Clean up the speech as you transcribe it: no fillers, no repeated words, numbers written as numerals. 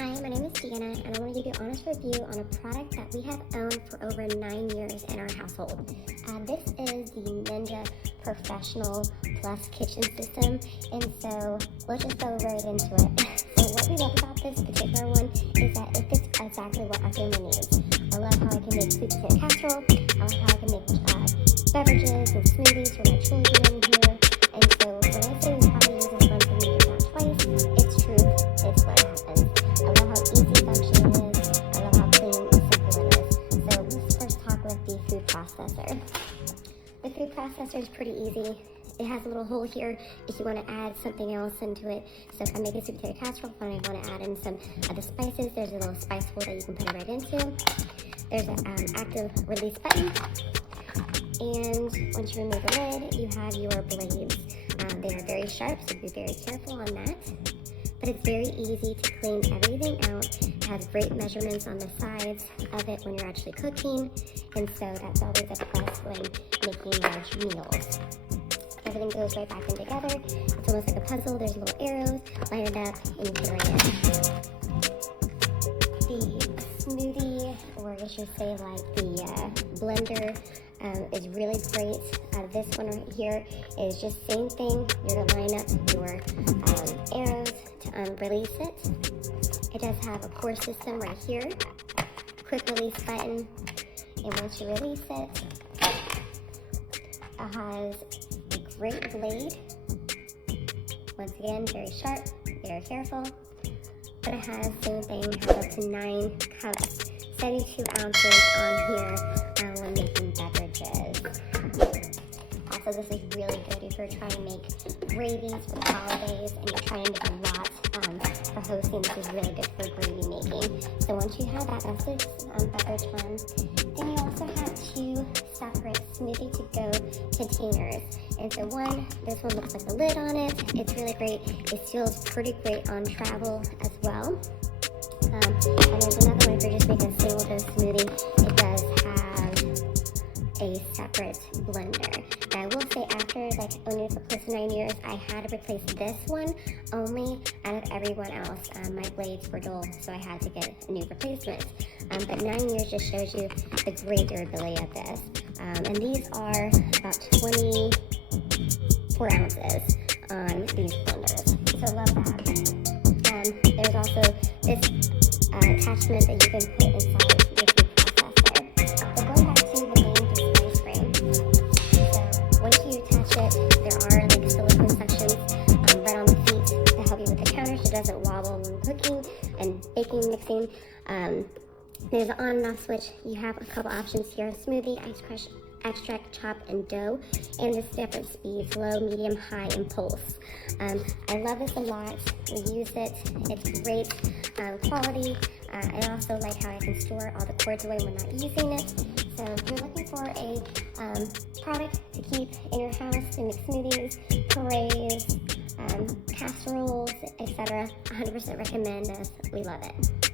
Hi, my name is Deanna, and I want to give you an honest review on a product that we have owned for over 9 years in our household. This is the Ninja Professional Plus Kitchen System, and so let's just go right into it. So what we love about this particular one is that it fits exactly what our family needs. I love how I can make sweet potato casserole. I love how I can make beverages and smoothies for my children in here. And so when I say we probably use this one for me, if not twice, it's true. It's what happens. I love how easy function it is. I love how clean and simple it is. So let's first talk with the food processor. The food processor is pretty easy. It has a little hole here if you want to add something else into it. So if I'm making sweet potato casserole, if I want to add in some of the spices, there's a little spice hole that you can put it right into. There's an active release button. And once you remove the lid, you have your blades. They are very sharp, so be very careful on that. But it's very easy to clean everything out. It has great measurements on the sides of it when you're actually cooking. And so that's always a plus when making large meals. Everything goes right back in together. It's almost like a puzzle. There's little arrows, line it up, and you put it right in. The smoothie, or I should say like the blender, is really great. This one right here is just same thing. You're gonna line up your arrows to release it. It does have a pour system right here, quick release button, and once you release it, it has a great blade. Once again, very sharp, very careful. But it has same thing, has up to 9 cups, 72 ounces on here when making beverages. Also, this is really good if you're trying to make gravies for the holidays and you're trying to make a lot for hosting. This is really good for gravy making. So once you have that, that's the beverage one. Then you also have 2 separate smoothie to go containers. And so this one looks like a lid on it. It's really great. It seals pretty great on travel as well. And there's another one if you're just making a single dose smoothie. It does have a separate blender. And I will say after owning it for close to 9 years, I had to replace this one only out of everyone else. My blades were dull, so I had to get a new replacement. But 9 years just shows you the great durability of this. And these are about 24 ounces on these blenders. So love that. There's also this attachment that you can put inside your food processor. But going back to the main spice frame. So once you attach it, there are silicone sections right on the feet to help you with the counter so it doesn't wobble when cooking and baking, mixing. There's an on and off switch. You have a couple options here: smoothie, ice crush, extract, chop, and dough, and the different speeds: low, medium, high, and pulse. I love this a lot. We use it. It's great quality. I also like how I can store all the cords away when not using it. So if you're looking for a product to keep in your house to make smoothies, purees, casseroles, etc., 100% recommend this. We love it.